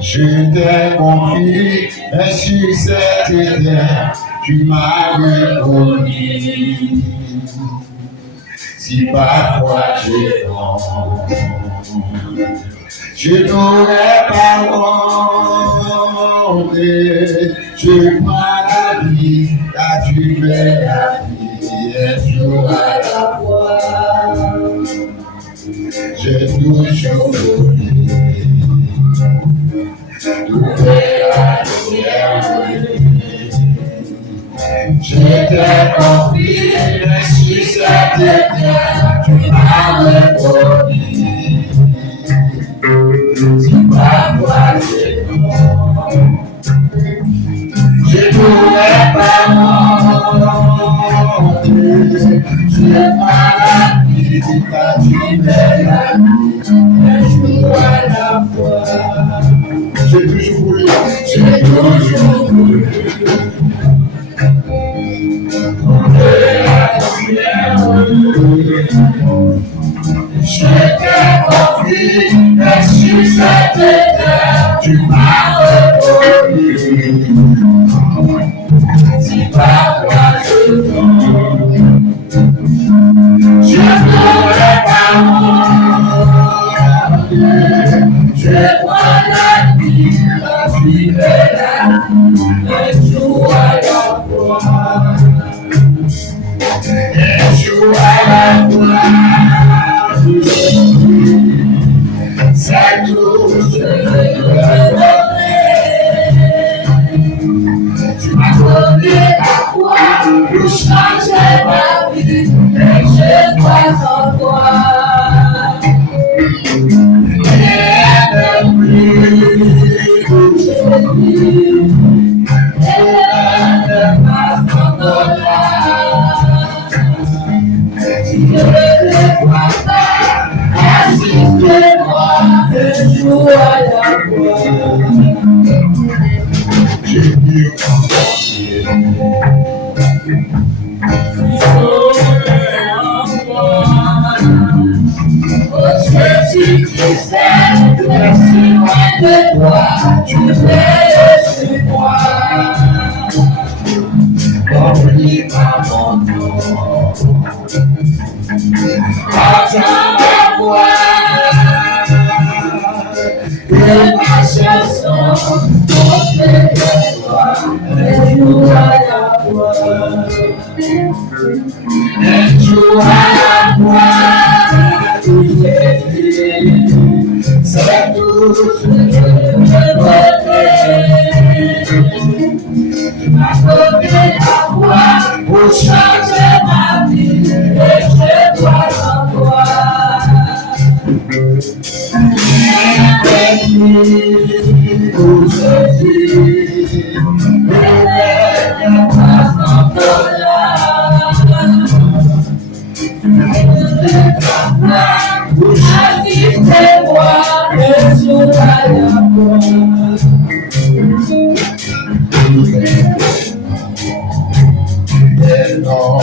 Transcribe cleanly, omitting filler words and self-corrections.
Je t'ai confié sur cette terre, tu m'as reconnu. Si parfois j'ai honte, je n'aurais pas honte. Je prends la vie, car tu fais la vie, et tu as la foi. J'ai toujours voulu trouver la lumière. Je t'ai confié sur cette terre, tu m'as reconnu. Si parfois j'ai honte, je n'aurais pas honte. Je prends la vie, car tu mets la vie, et je vois la foi. J'ai toujours voulu, j'ai toujours voulu trouver la lumière. Je t'ai confié sur cette terre, tu m'as reconnu. Si parfois je tombe, je n'aurais pas honte. Je vois la vie, la vie et la vie, et je vois la foi. Et je vois la foi. C'est tout ce que je veux donner. Tu m'as donné la foi pour changer ma vie, et je crois en toi. Et depuis que je vis, et ne pas s'abandonner. Si je ne le vois pas, assistez-moi et joue à la foi. J'ai mieux compris. Oh Jésus, tu sais, je suis loin de toi, tu veilles sur moi. Oublie pas mon nom. Entends ma voix et ma chanson, auprès de toi, et joue à la voix. Et joue à la voix, c'est tout ce que je veux donner. Tu m'as donné la voix pour changer ma vie, et je crois en toi. Oh Jésus, ne pas s'abandonner. Assistez-moi et joue à la foi. Et non,